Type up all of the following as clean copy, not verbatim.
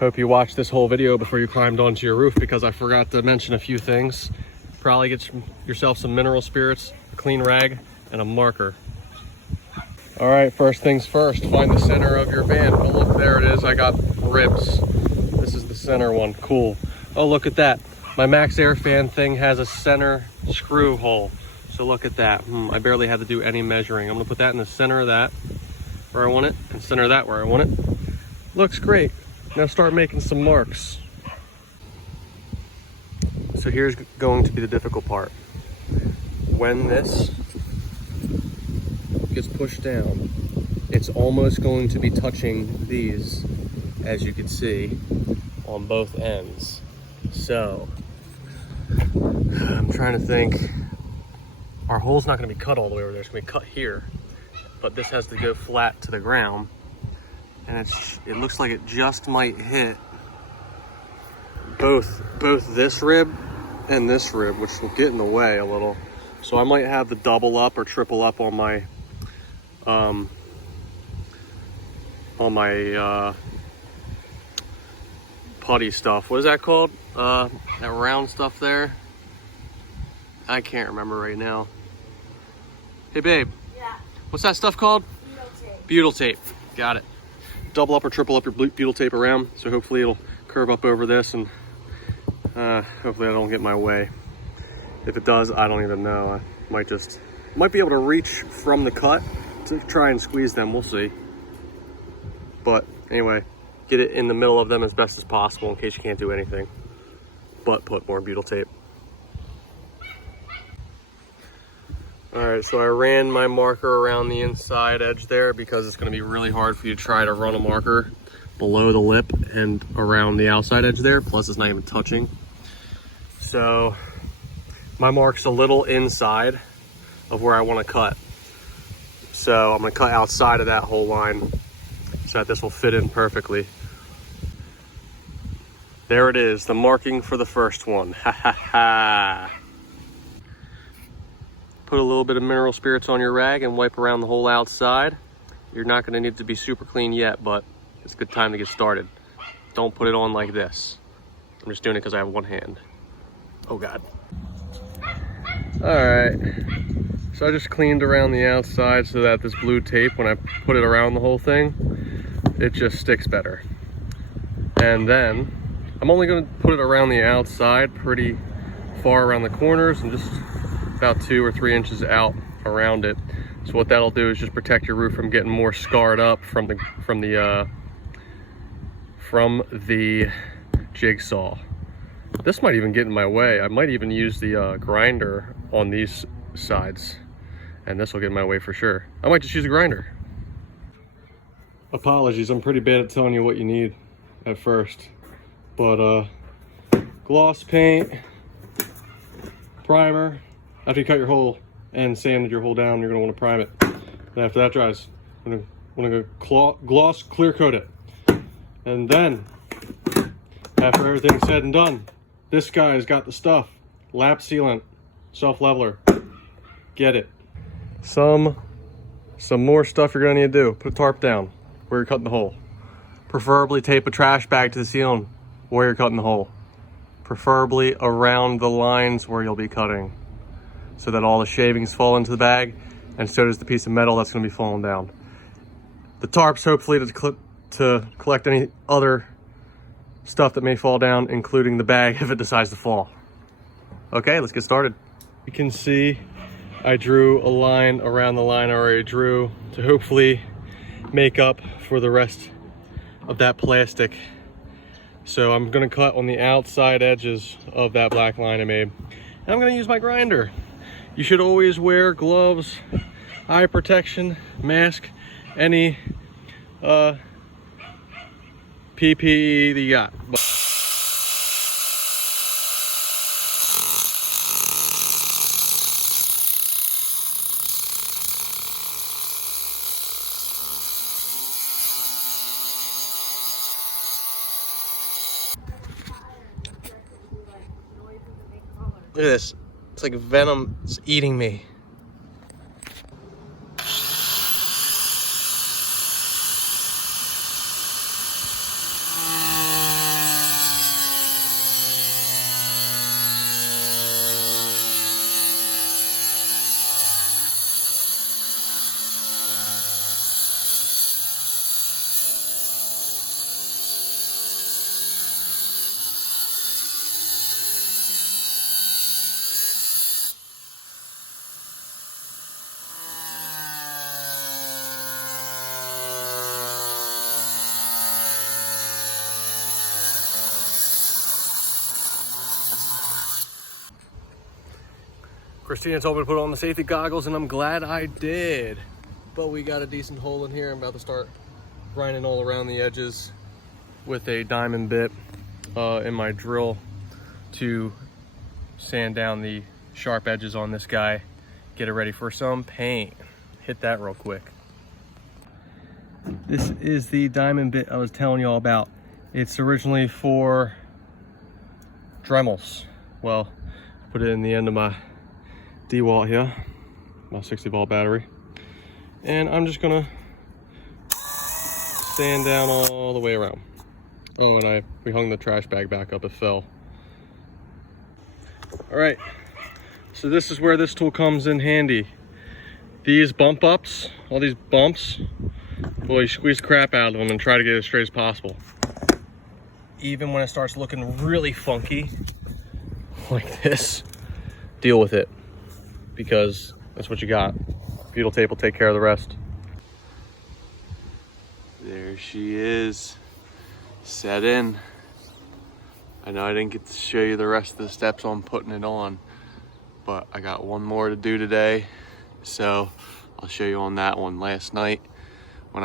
Hope you watched this whole video before you climbed onto your roof, because I forgot to mention a few things. Probably get yourself some mineral spirits, a clean rag, and a marker. All right, first things first, find the center of your van. Oh, look, there it is. I got ribs. This is the center one. Cool. Oh, look at that. My MaxxFan thing has a center screw hole. So look at that. I barely had to do any measuring. I'm gonna put that in the center of that where I want it, and center of that where I want it. Looks great. Now start making some marks. So here's going to be the difficult part. When this gets pushed down, it's almost going to be touching these, as you can see, on both ends. So I'm trying to think. Our hole's not going to be cut all the way over there. It's going to be cut here, but this has to go flat to the ground, and it looks like it just might hit both this rib and this rib, which will get in the way a little. So I might have to double up or triple up on my putty stuff. What is that called? That round stuff there? I can't remember right now. Hey babe. Yeah. What's that stuff called? Butyl tape. Butyl tape. Got it. Double up or triple up your butyl tape around, so hopefully it'll curve up over this, and hopefully I don't get in my way. If it does, I don't even know. I might be able to reach from the cut to try and squeeze them. We'll see. But anyway, get it in the middle of them as best as possible in case you can't do anything but put more butyl tape. All right, so I ran my marker around the inside edge there because it's going to be really hard for you to try to run a marker below the lip and around the outside edge there. Plus, it's not even touching. So my mark's a little inside of where I want to cut. So I'm going to cut outside of that whole line so that this will fit in perfectly. There it is, the marking for the first one. Ha ha ha. Put a little bit of mineral spirits on your rag and wipe around the whole outside. You're not going to need it to be super clean yet, but it's a good time to get started. Don't put it on like this. I'm just doing it because I have one hand. Oh God. All right. So I just cleaned around the outside so that this blue tape, when I put it around the whole thing, it just sticks better. And then I'm only going to put it around the outside, pretty far around the corners, and just about 2 or 3 inches out around it. So what that'll do is just protect your roof from getting more scarred up from the jigsaw. This might even get in my way. I might even use the grinder on these sides, and this will get in my way for sure. I might just use a grinder. Apologies, I'm pretty bad at telling you what you need at first, but gloss paint, primer. After you cut your hole and sanded your hole down, you're going to want to prime it. And after that dries, I'm going to go gloss clear coat it. And then, after everything's said and done, this guy's got the stuff. Lap sealant, self-leveler. Get it. Some more stuff you're going to need to do. Put a tarp down where you're cutting the hole. Preferably tape a trash bag to the ceiling where you're cutting the hole. Preferably around the lines where you'll be cutting, so that all the shavings fall into the bag, and so does the piece of metal that's going to be falling down. The tarps hopefully to collect any other stuff that may fall down, including the bag if it decides to fall. Okay, let's get started. You can see I drew a line around the line I already drew to hopefully make up for the rest of that plastic. So I'm going to cut on the outside edges of that black line I made. And I'm going to use my grinder. You should always wear gloves, eye protection, mask, any PPE that you got. Look at this. It's like venom is eating me. Christina told me to put on the safety goggles, and I'm glad I did. But we got a decent hole in here. I'm about to start grinding all around the edges with a diamond bit in my drill to sand down the sharp edges on this guy, get it ready for some paint. Hit that real quick. This is the diamond bit I was telling you all about. It's originally for Dremels. Well, put it in the end of my DeWalt here, my 60-volt battery. And I'm just gonna sand down all the way around. Oh, and we hung the trash bag back up, it fell. All right, so this is where this tool comes in handy. These bump ups, all these bumps, boy, you squeeze the crap out of them and try to get it as straight as possible. Even when it starts looking really funky, like this, deal with it, because that's what you got. Butyl tape will take care of the rest. There she is, set in. I know I didn't get to show you the rest of the steps on putting it on, but I got one more to do today, so I'll show you on that one. Last night when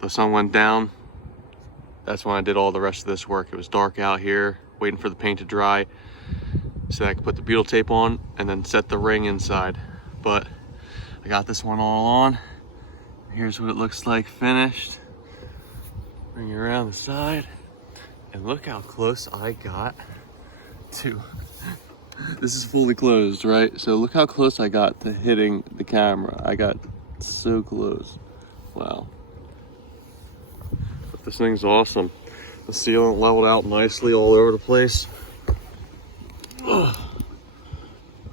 the sun went down, that's when I did all the rest of this work. It was dark out here, waiting for the paint to dry so I could put the butyl tape on and then set the ring inside. But I got this one all on. Here's what it looks like finished. Bring it around the side. And look how close I got to, this is fully closed, right? So look how close I got to hitting the camera. I got so close. Wow. But this thing's awesome. The sealant leveled out nicely all over the place. Ugh.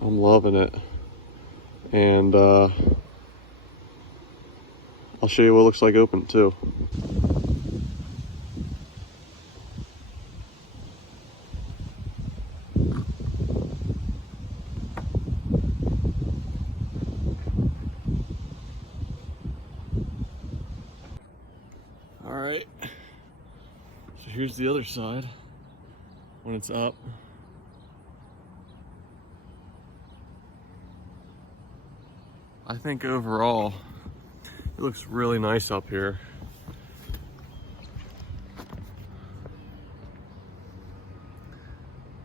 I'm loving it. And I'll show you what it looks like open too. Alright, so here's the other side when it's up. I think overall it looks really nice up here.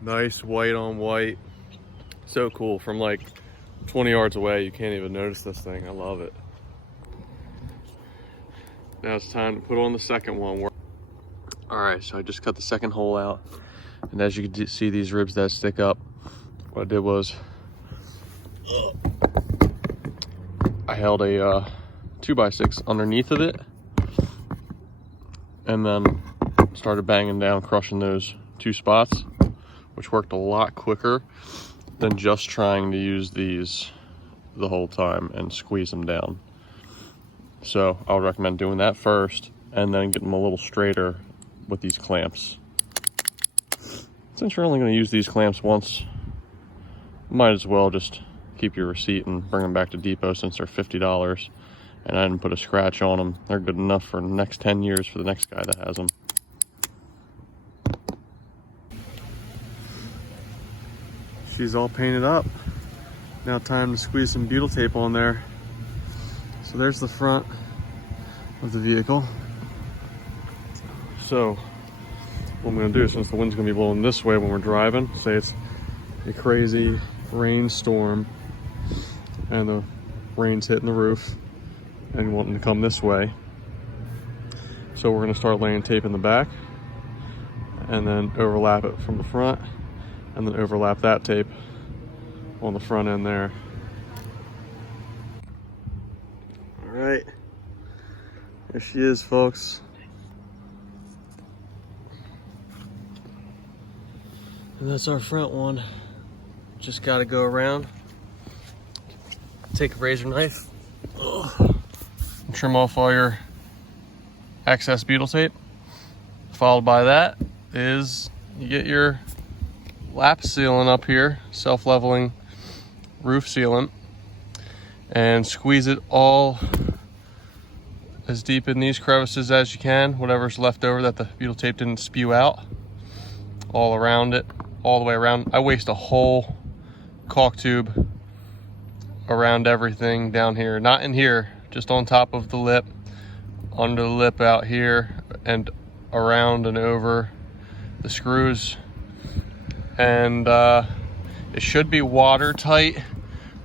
Nice white on white. So cool. From like 20 yards away, you can't even notice this thing. I love it. Now it's time to put on the second one. All right, so I just cut the second hole out. And as you can see these ribs that stick up, what I did was I held a 2x6 underneath of it and then started banging down, crushing those two spots, which worked a lot quicker than just trying to use these the whole time and squeeze them down. So I would recommend doing that first and then getting them a little straighter with these clamps. Since you're only going to use these clamps once, might as well just keep your receipt and bring them back to depot since they're $50. And I didn't put a scratch on them. They're good enough for the next 10 years for the next guy that has them. She's all painted up. Now time to squeeze some butyl tape on there. So there's the front of the vehicle. So what I'm gonna do, since the wind's gonna be blowing this way when we're driving, say it's a crazy rainstorm and the rain's hitting the roof and wanting to come this way. So we're gonna start laying tape in the back and then overlap it from the front and then overlap that tape on the front end there. All right, there she is, folks. And that's our front one. Just gotta go around, take a razor knife, trim off all your excess butyl tape. Followed by that is you get your lap sealant up here, self-leveling roof sealant, and squeeze it all as deep in these crevices as you can, whatever's left over that the butyl tape didn't spew out, all around it, all the way around. I waste a whole caulk tube around everything down here, not in here, just on top of the lip, under the lip out here, and around and over the screws. And it should be watertight.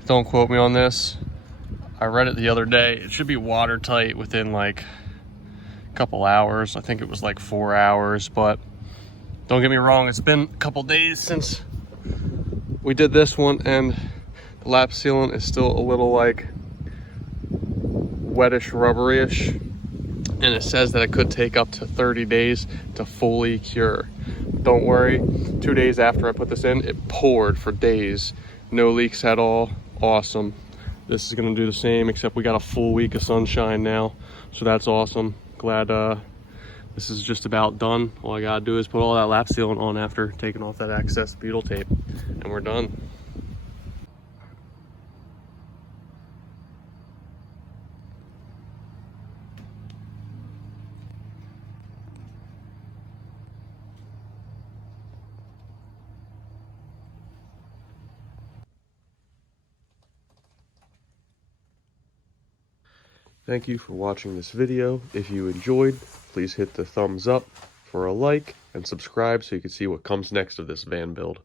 Don't quote me on this. I read it the other day. It should be watertight within like a couple hours. I think it was like 4 hours, but don't get me wrong, it's been a couple days since we did this one, and the lap sealant is still a little like wettish, rubberish, and it says that it could take up to 30 days to fully cure. Don't worry, 2 days after I put this in, it poured for days. No leaks at all. Awesome. This is gonna do the same, except we got a full week of sunshine now, so that's awesome. Glad this is just about done. All I gotta do is put all that lap sealant on after taking off that excess butyl tape, and we're done. Thank you for watching this video. If you enjoyed, please hit the thumbs up for a like and subscribe so you can see what comes next of this van build.